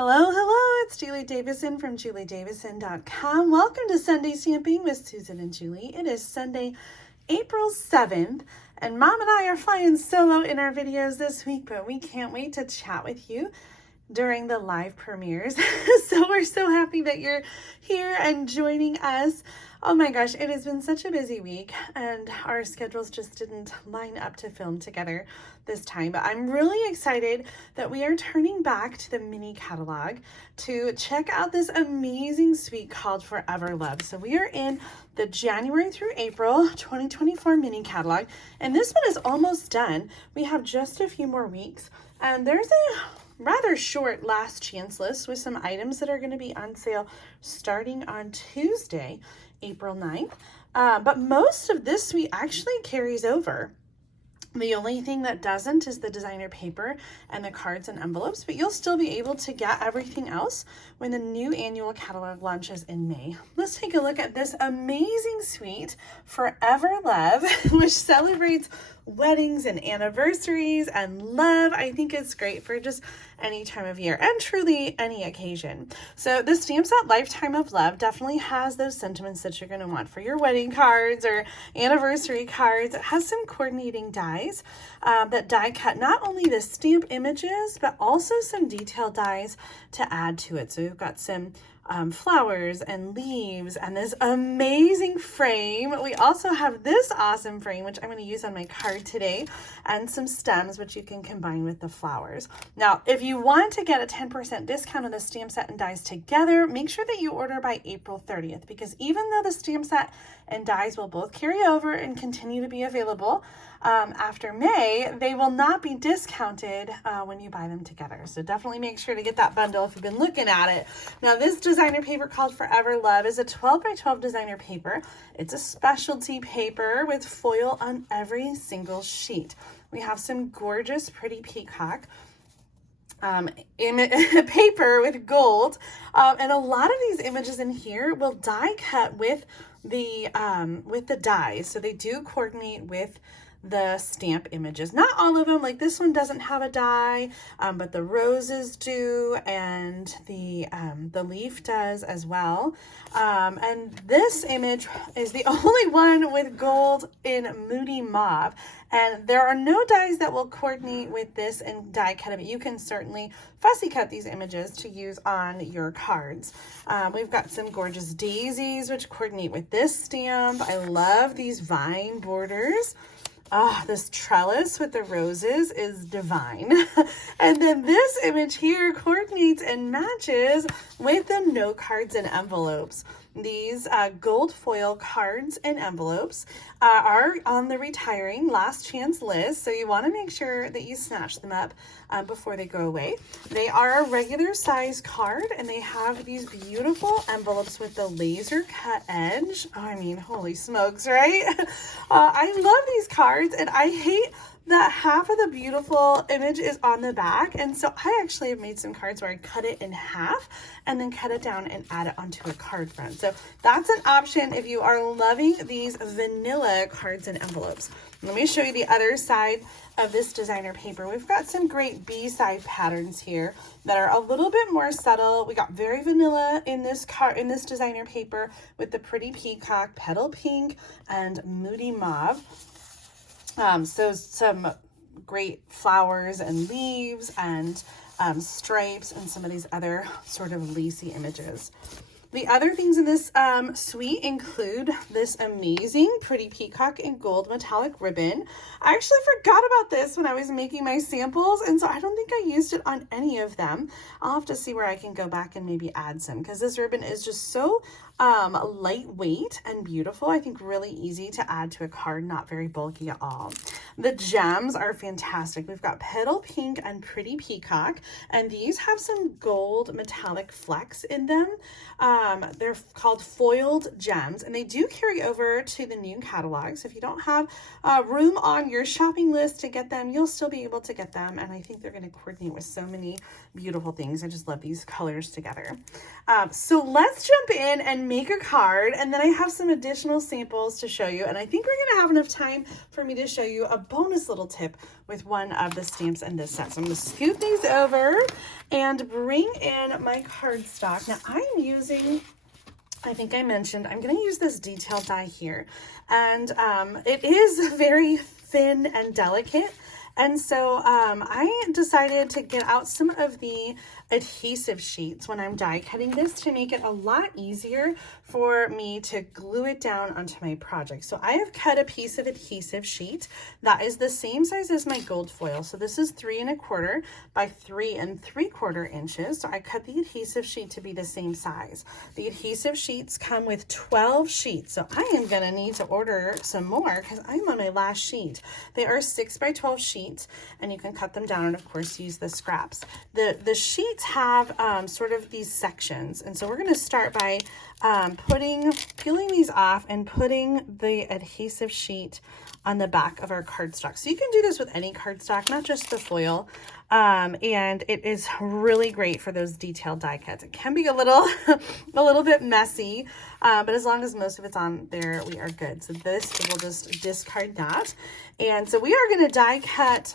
Hello, hello, it's Julie Davison from juliedavison.com. Welcome to Sunday Stamping with Susan and Julie. It is Sunday, April 7th, and Mom and I are flying solo in our videos this week, but we can't wait to chat with you during the live premieres. So we're so happy that you're here and joining us. Oh my gosh, it has been such a busy week and our schedules just didn't line up to film together this time, but I'm really excited that we are turning back to the mini catalog to check out this amazing suite called Forever Love. So we are in the January through April 2024 mini catalog, and this one is almost done. We have just a few more weeks, and there's a rather short last chance list with some items that are going to be on sale starting on Tuesday, April 9th. But most of this suite actually carries over. The only thing that doesn't is the designer paper and the cards and envelopes, but you'll still be able to get everything else when the new annual catalog launches in May. Let's take a look at this amazing suite, Forever Love, which celebrates weddings and anniversaries and love. I think it's great for just any time of year and truly any occasion. So the stamp set Lifetime of Love definitely has those sentiments that you're going to want for your wedding cards or anniversary cards. It has some coordinating dies that die cut not only the stamp images, but also some detailed dies to add to it. So we've got some flowers and leaves and this amazing frame. We also have this awesome frame, which I'm going to use on my card today, and some stems, which you can combine with the flowers. Now, if you want to get a 10% discount on the stamp set and dies together, make sure that you order by April 30th, because even though the stamp set and dies will both carry over and continue to be available after May, they will not be discounted when you buy them together. So definitely make sure to get that bundle if you've been looking at it. Now, this designer paper called Forever Love is a 12 by 12 designer paper. It's a specialty paper with foil on every single sheet. We have some gorgeous, pretty peacock paper with gold, and a lot of these images in here will die cut with the dies, so they do coordinate with the stamp images. Not all of them, like this one doesn't have a die, but the roses do, and the leaf does as well. And this image is the only one with gold in Moody Mauve, and there are no dies that will coordinate with this and die cut it, but you can certainly fussy cut these images to use on your cards. We've got some gorgeous daisies which coordinate with this stamp. I love these vine borders. This trellis with the roses is divine. And then this image here coordinates and matches with the note cards and envelopes. These gold foil cards and envelopes are on the retiring last chance list, so you want to make sure that you snatch them up before they go away. They are a regular size card, and they have these beautiful envelopes with the laser cut edge. Oh, I mean, holy smokes, right? I love these cards, and I hate that half of the beautiful image is on the back, and so I actually have made some cards where I cut it in half and then cut it down and add it onto a card front. So that's an option if you are loving these vanilla cards and envelopes. Let me show you the other side of this designer paper. We've got some great B-side patterns here that are a little bit more subtle. We got very vanilla in this designer paper with the pretty peacock, petal pink, and moody mauve. So some great flowers and leaves and stripes and some of these other sort of lacy images. The other things in this suite include this amazing pretty peacock and gold metallic ribbon. I actually forgot about this when I was making my samples, and so I don't think I used it on any of them. I'll have to see where I can go back and maybe add some, because this ribbon is just so lightweight and beautiful. I think really easy to add to a card, not very bulky at all. The gems are fantastic. We've got petal pink and pretty peacock, and these have some gold metallic flecks in them. They're called foiled gems, and they do carry over to the new catalog. So if you don't have room on your shopping list to get them, you'll still be able to get them. And I think they're going to coordinate with so many beautiful things. I just love these colors together. So let's jump in and make a card, and then I have some additional samples to show you, and I think we're going to have enough time for me to show you a bonus little tip with one of the stamps in this set. So I'm going to scoot these over, and bring in my cardstock. Now I'm using, I think I mentioned, I'm going to use this detail die here, and it is very thin and delicate. And so I decided to get out some of the adhesive sheets when I'm die cutting this to make it a lot easier for me to glue it down onto my project. So I have cut a piece of adhesive sheet that is the same size as my gold foil. So this is 3 1/4 by 3 3/4 inches. So I cut the adhesive sheet to be the same size. The adhesive sheets come with 12 sheets. So I am gonna need to order some more because I'm on my last sheet. They are 6 by 12 sheets, and you can cut them down and of course use the scraps. The sheets have sort of these sections, and so we're going to start by peeling these off and putting the adhesive sheet on the back of our cardstock. So you can do this with any cardstock, not just the foil, and it is really great for those detailed die cuts. It can be a little bit messy, but as long as most of it's on there, we are good. So this, we'll just discard that. And so we are going to die cut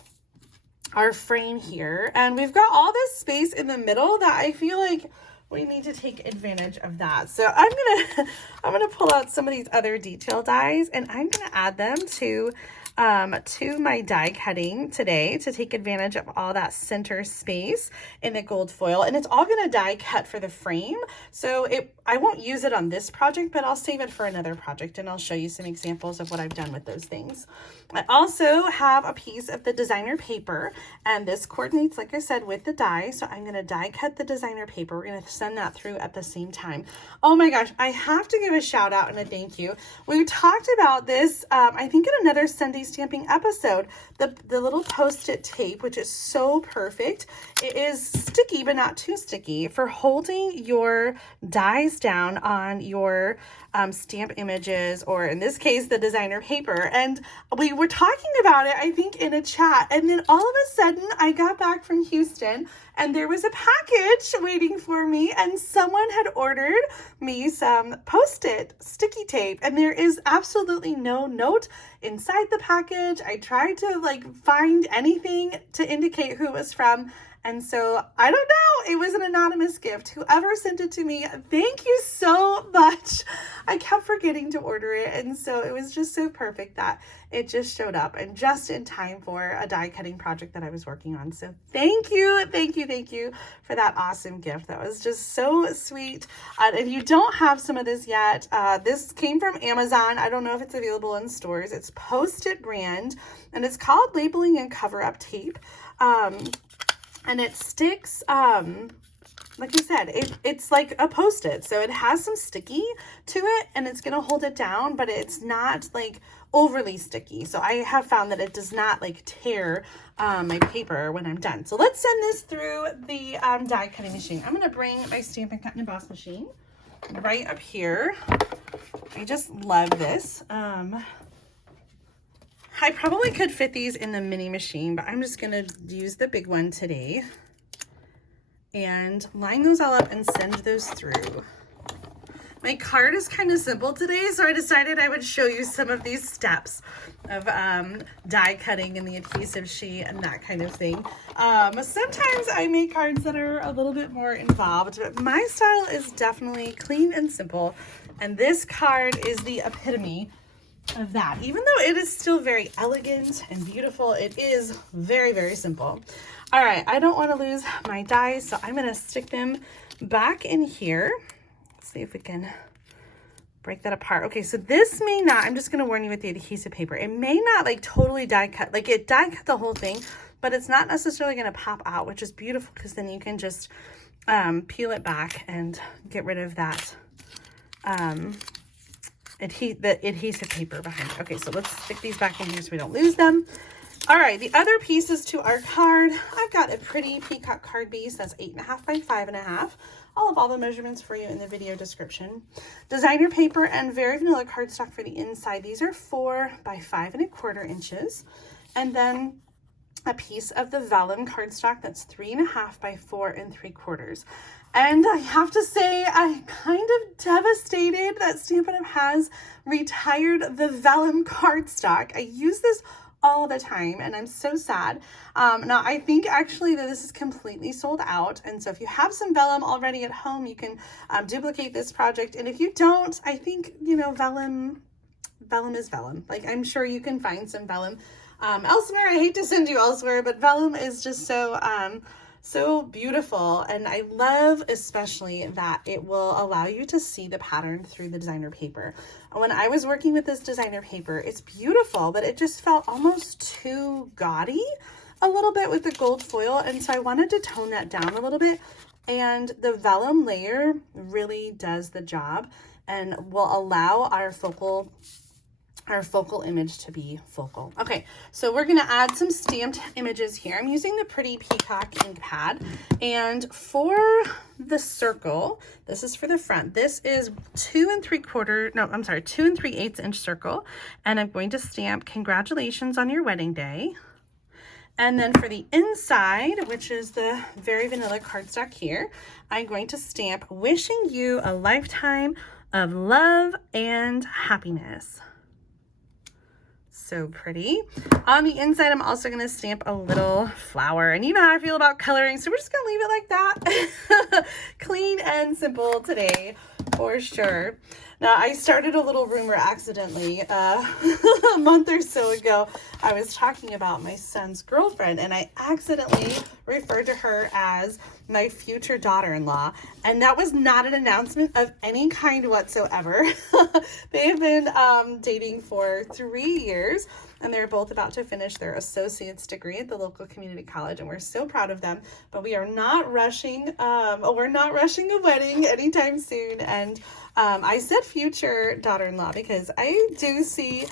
our frame here, and we've got all this space in the middle that I feel like we need to take advantage of that. So I'm gonna pull out some of these other detail dies, and I'm gonna add them to my die cutting today to take advantage of all that center space in the gold foil. And it's all gonna die cut for the frame, so I won't use it on this project, but I'll save it for another project, and I'll show you some examples of what I've done with those things. I also have a piece of the designer paper, and this coordinates, like I said, with the die. So I'm going to die cut the designer paper. We're going to send that through at the same time. Oh my gosh, I have to give a shout out and a thank you. We talked about this, I think in another Sunday stamping episode, the little Post-it tape, which is so perfect. It is sticky, but not too sticky for holding your dies down on your stamp images, or in this case, the designer paper. And we were talking about it, I think, in a chat. And then all of a sudden I got back from Houston and there was a package waiting for me, and someone had ordered me some Post-it sticky tape, and there is absolutely no note inside the package. I tried to find anything to indicate who it was from, and so I don't know, it was an anonymous gift. Whoever sent it to me, thank you so much. I kept forgetting to order it, and so it was just so perfect that it just showed up and just in time for a die cutting project that I was working on. So thank you for that awesome gift. That was just so sweet. If you don't have some of this yet, this came from Amazon. I don't know if it's available in stores. It's Post-it brand, and it's called Labeling and Cover-Up Tape. And it sticks, like I said, it's like a Post-it. So it has some sticky to it, and it's going to hold it down, but it's not overly sticky. So I have found that it does not tear my paper when I'm done. So let's send this through the die cutting machine. I'm going to bring my Stampin' Cut and Emboss machine right up here. I just love this. I probably could fit these in the mini machine, but I'm just gonna use the big one today and line those all up and send those through. My card is kind of simple today, so I decided I would show you some of these steps of die cutting and the adhesive sheet and that kind of thing. Sometimes I make cards that are a little bit more involved, but my style is definitely clean and simple, and this card is the epitome of that. Even though it is still very elegant and beautiful, it is very, very simple. All right, I don't want to lose my dies, so I'm going to stick them back in here. Let's see if we can break that apart. Okay, so this may not, I'm just going to warn you with the adhesive paper, it may not totally die cut, it die cut the whole thing, but it's not necessarily going to pop out, which is beautiful because then you can just peel it back and get rid of that the adhesive paper behind it. Okay, so let's stick these back in here so we don't lose them. All right, the other pieces to our card, I've got a pretty Peacock card base that's 8.5 by 5.5. I'll have all the measurements for you in the video description. Designer paper and very vanilla cardstock for the inside. These are 4 by 5 1/4 inches. And then a piece of the Vellum cardstock that's 3.5 by 4 3/4. And I have to say, I'm kind of devastated that Stampin' Up! Has retired the Vellum cardstock. I use this all the time, and I'm so sad. Now I think actually that this is completely sold out, and so if you have some vellum already at home, you can duplicate this project. And if you don't, I think, you know, vellum is vellum. Like, I'm sure you can find some vellum elsewhere. I hate to send you elsewhere, but vellum is just so so beautiful. And I love especially that it will allow you to see the pattern through the designer paper. When I was working with this designer paper, it's beautiful, but it just felt almost too gaudy a little bit with the gold foil. And so I wanted to tone that down a little bit. And the vellum layer really does the job and will allow our focal image to be focal. Okay, so we're gonna add some stamped images here. I'm using the pretty Peacock ink pad, and for the circle, this is for the front. This is 2 3/8 inch circle, and I'm going to stamp "Congratulations on your wedding day." And then for the inside, which is the Very Vanilla cardstock here, I'm going to stamp "Wishing you a lifetime of love and happiness." So pretty. On the inside, I'm also going to stamp a little flower, and you know how I feel about coloring, so we're just going to leave it like that. Clean and simple today for sure. Now, I started a little rumor accidentally a month or so ago. I was talking about my son's girlfriend, and I accidentally referred to her as my future daughter-in-law, and that was not an announcement of any kind whatsoever. They have been dating for 3 years, and they're both about to finish their associate's degree at the local community college, and we're so proud of them. But we are not rushing. We're not rushing a wedding anytime soon. And I said future daughter-in-law because I do see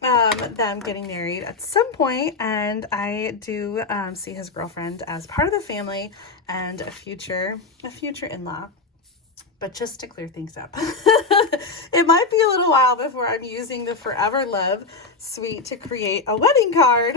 them getting married at some point, and I do see his girlfriend as part of the family and a future in-law. But just to clear things up, it might be a little while before I'm using the Forever Love suite to create a wedding card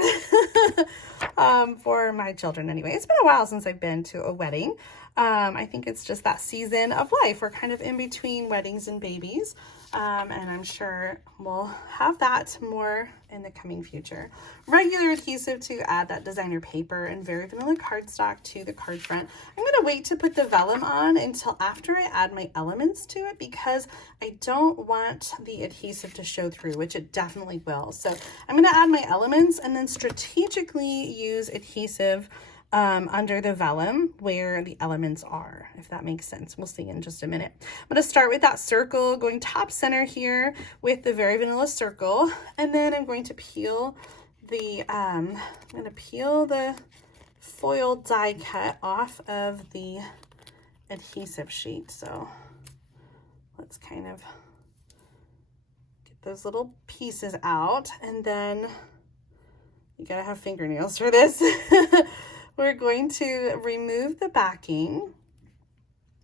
for my children anyway. It's been a while since I've been to a wedding. I think it's just that season of life. We're kind of in between weddings and babies. And I'm sure we'll have that more in the coming future. Regular adhesive to add that designer paper, and Very Vanilla cardstock to the card front. I'm going to wait to put the vellum on until after I add my elements to it, because I don't want the adhesive to show through, which it definitely will. So I'm going to add my elements and then strategically use adhesive under the vellum where the elements are, if that makes sense. We'll see in just a minute. I'm going to start with that circle, going top center here with the Very Vanilla circle, and then I'm going to peel the foil die cut off of the adhesive sheet. So let's kind of get those little pieces out, and then you gotta have fingernails for this. We're going to remove the backing,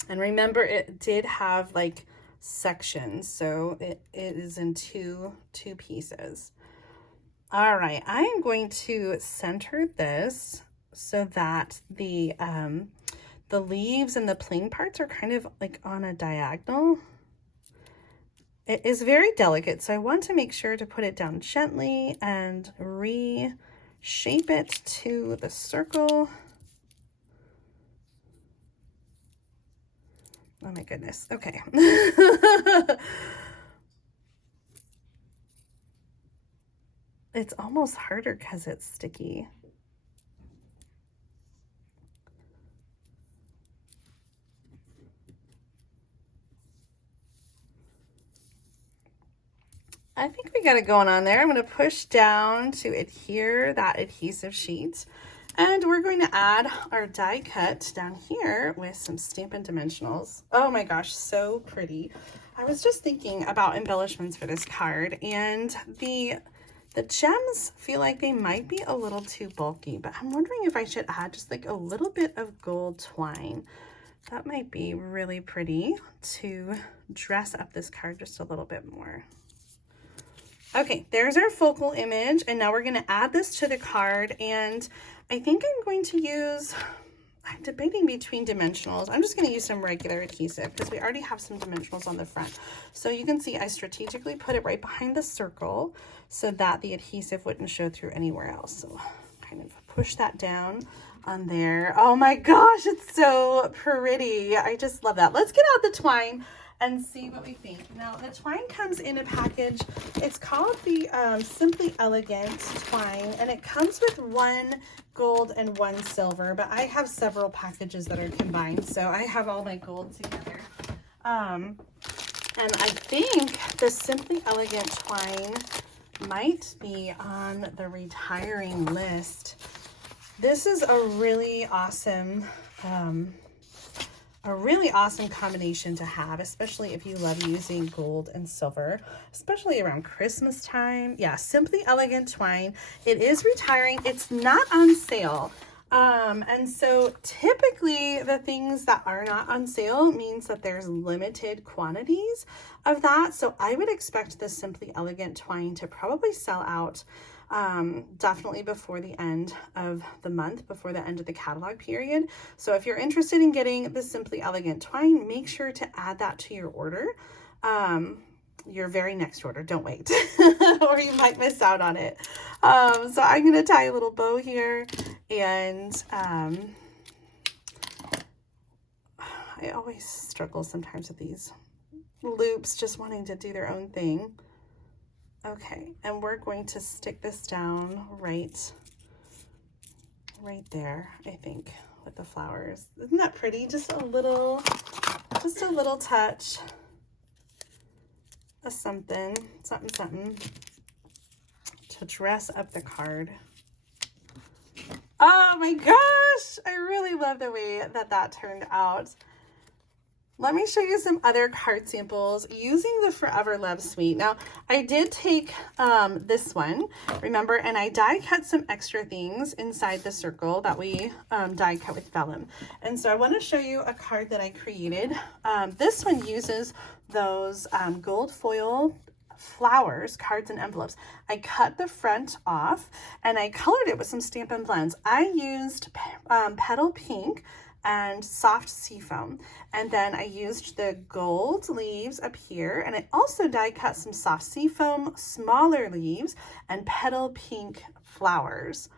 and remember it did have like sections, so it is in two pieces. All right, I am going to center this so that the leaves and the plain parts are kind of like on a diagonal. It is very delicate, so I want to make sure to put it down gently and shape it to the circle. Oh my goodness. Okay. It's almost harder because it's sticky. I think we got it going on there. I'm going to push down to adhere that adhesive sheet, and we're going to add our die cut down here with some Stampin' Dimensionals. Oh my gosh, so pretty. I was just thinking about embellishments for this card, and the gems feel like they might be a little too bulky, but I'm wondering if I should add just like a little bit of gold twine. That might be really pretty to dress up this card just a little bit more. Okay, there's our focal image, and now we're going to add this to the card, and I think I'm going to use I'm debating between dimensionals. I'm just going to use some regular adhesive because we already have some dimensionals on the front. So you can see I strategically put it right behind the circle so that the adhesive wouldn't show through anywhere else. So kind of push that down on there. Oh my gosh, it's so pretty. I just love that. Let's get out the twine and see what we think. Now the twine comes in a package. It's called the Simply Elegant twine, and it comes with 1 gold and 1 silver, but I have several packages that are combined, so I have all my gold together. And I think the Simply Elegant twine might be on the retiring list. This is a really awesome combination to have, especially if you love using gold and silver, especially around Christmas time. Yeah, Simply Elegant twine. It is retiring. It's not on sale. And so typically the things that are not on sale means that there's limited quantities of that. So I would expect the Simply Elegant twine to probably sell out definitely before the end of the month, before the end of the catalog period. So if you're interested in getting the Simply Elegant twine, make sure to add that to your order, your very next order. Don't wait or you might miss out on it. So I'm going to tie a little bow here, and I always struggle sometimes with these loops just wanting to do their own thing. Okay, and we're going to stick this down right there, I think, with the flowers. Isn't that pretty? Just a little touch of something to dress up the card. Oh my gosh, I really love the way that turned out. Let me show you some other card samples using the Forever Love Suite. Now, I did take this one, remember, and I die cut some extra things inside the circle that we die cut with vellum. And so I want to show you a card that I created. This one uses those gold foil flowers, cards, and envelopes. I cut the front off and I colored it with some Stampin' Blends. I used Petal Pink and soft seafoam, and then I used the gold leaves up here, and I also die cut some soft seafoam, smaller leaves, and petal pink flowers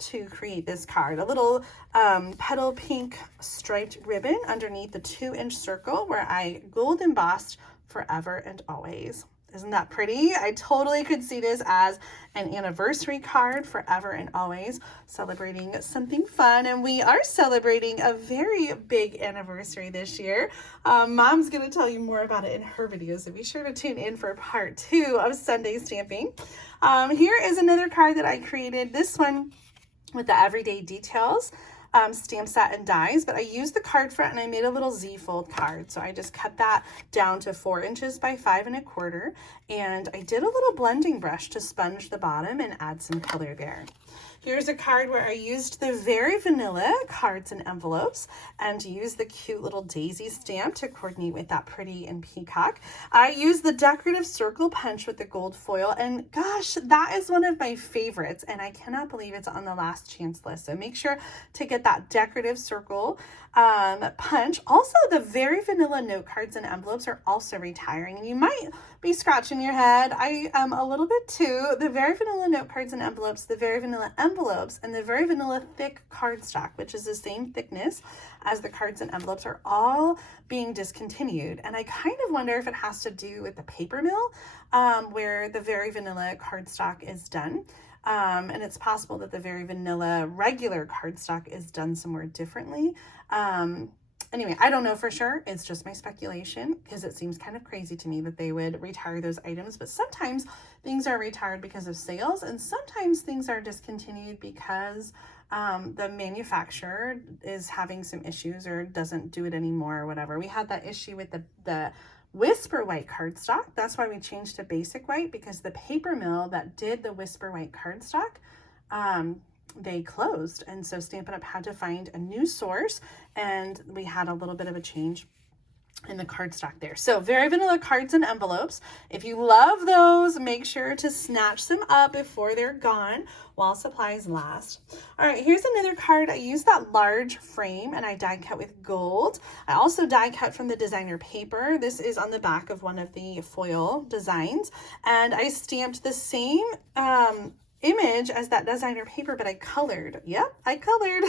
to create this card. A little petal pink striped ribbon underneath the 2-inch circle where I gold embossed Forever and Always. Isn't that pretty? I totally could see this as an anniversary card, Forever and Always, celebrating something fun. And we are celebrating a very big anniversary this year. Mom's going to tell you more about it in her video, so be sure to tune in for part 2 of Sunday Stamping. Here is another card that I created. This one with the everyday details. Stamp set and dies, but I used the card front and I made a little Z fold card. So I just cut that down to 4 inches by 5 1/4, and I did a little blending brush to sponge the bottom and add some color there. Here's a card where I used the Very Vanilla cards and envelopes and used the cute little daisy stamp to coordinate with that pretty and peacock. I used the decorative circle punch with the gold foil, and gosh, that is one of my favorites, and I cannot believe it's on the last chance list. So make sure to get that decorative circle punch. Also, the Very Vanilla note cards and envelopes are also retiring, and you might be scratching your head. I am a little bit too. The Very Vanilla note cards and envelopes, the Very Vanilla envelopes, and the Very Vanilla thick cardstock, which is the same thickness as the cards and envelopes, are all being discontinued. And I kind of wonder if it has to do with the paper mill, where the Very Vanilla cardstock is done. And it's possible that the Very Vanilla regular cardstock is done somewhere differently. Anyway, I don't know for sure. It's just my speculation, because it seems kind of crazy to me that they would retire those items. But sometimes things are retired because of sales, and sometimes things are discontinued because the manufacturer is having some issues or doesn't do it anymore or whatever. We had that issue with the Whisper White cardstock. That's why we changed to basic white, because the paper mill that did the Whisper White cardstock, they closed, and so Stampin' Up had to find a new source, and we had a little bit of a change in the cardstock there. So Very Vanilla cards and envelopes. If you love those, make sure to snatch them up before they're gone while supplies last. All right, here's another card. I used that large frame and I die cut with gold. I also die cut from the designer paper. This is on the back of one of the foil designs. And I stamped the same image as that designer paper, but I colored. Yep, I colored.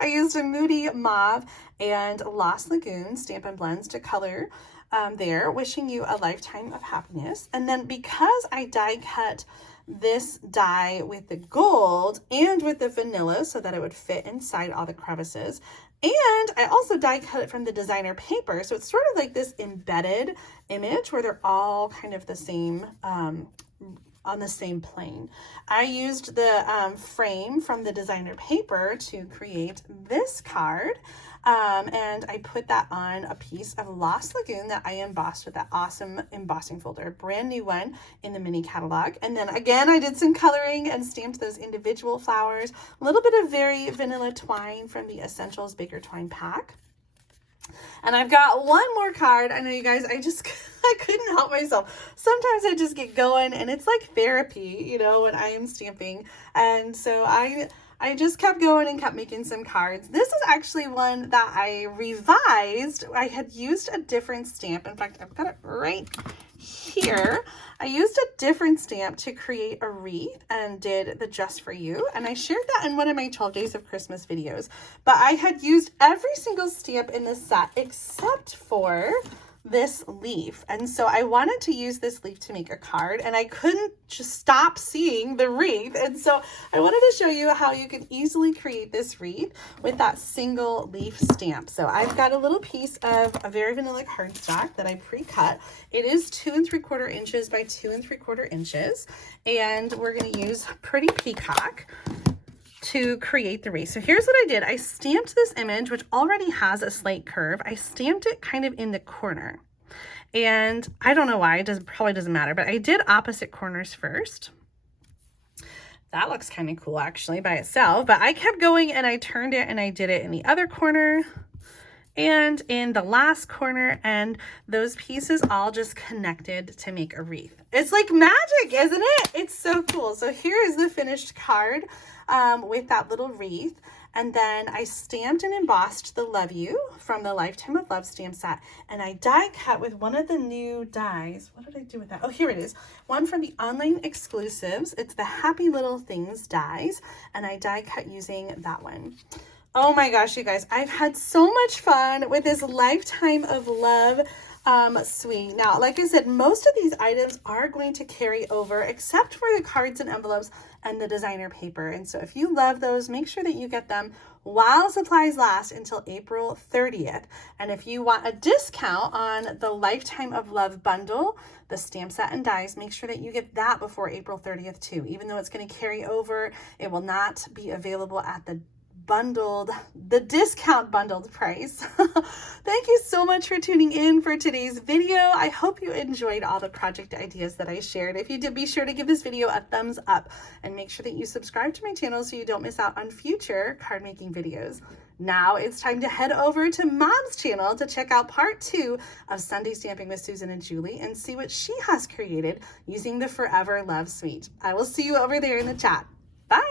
I used a Moody Mauve and Lost Lagoon Stampin' Blends to color there, wishing you a lifetime of happiness. And then because I die cut this die with the gold and with the vanilla so that it would fit inside all the crevices, and I also die cut it from the designer paper, so it's sort of like this embedded image where they're all kind of the same on the same plane. I used the frame from the designer paper to create this card, and I put that on a piece of Lost Lagoon that I embossed with that awesome embossing folder, brand new one in the mini catalog. And then again, I did some coloring and stamped those individual flowers, a little bit of Very Vanilla twine from the Essentials Baker Twine pack. And I've got one more card. I know you guys, I couldn't help myself. Sometimes I just get going and it's like therapy, you know, when I am stamping. And so I just kept going and kept making some cards. This is actually one that I revised. I had used a different stamp. In fact, I've got it right here. I used a different stamp to create a wreath and did the Just For You. And I shared that in one of my 12 Days of Christmas videos. But I had used every single stamp in the set except for this leaf. And so I wanted to use this leaf to make a card and I couldn't just stop seeing the wreath. And so I wanted to show you how you can easily create this wreath with that single leaf stamp. So I've got a little piece of a Very Vanilla cardstock that I pre-cut. It is 2 3/4 inches by 2 3/4 inches. And we're going to use Pretty Peacock to create the wreath. So here's what I did. I stamped this image, which already has a slight curve. I stamped it kind of in the corner. And I don't know why, probably doesn't matter, but I did opposite corners first. That looks kind of cool actually by itself, but I kept going and I turned it and I did it in the other corner and in the last corner, and those pieces all just connected to make a wreath. It's like magic, isn't it? It's so cool. So here is the finished card with that little wreath. And then I stamped and embossed the Love You from the Lifetime of Love stamp set. And I die cut with one of the new dies. What did I do with that? Oh, here it is. One from the online exclusives. It's the Happy Little Things dies. And I die cut using that one. Oh my gosh, you guys, I've had so much fun with this Lifetime of Love suite. Now, like I said, most of these items are going to carry over except for the cards and envelopes and the designer paper. And so if you love those, make sure that you get them while supplies last until April 30th. And if you want a discount on the Lifetime of Love bundle, the stamp set and dies, make sure that you get that before April 30th too. Even though it's going to carry over, it will not be available at the discount bundled price. Thank you so much for tuning in for today's video. I hope you enjoyed all the project ideas that I shared. If you did, be sure to give this video a thumbs up and make sure that you subscribe to my channel so you don't miss out on future card making videos. Now it's time to head over to Mom's channel to check out part 2 of Sunday Stamping with Susan and Julie and see what she has created using the Forever Love Suite. I will see you over there in the chat. Bye.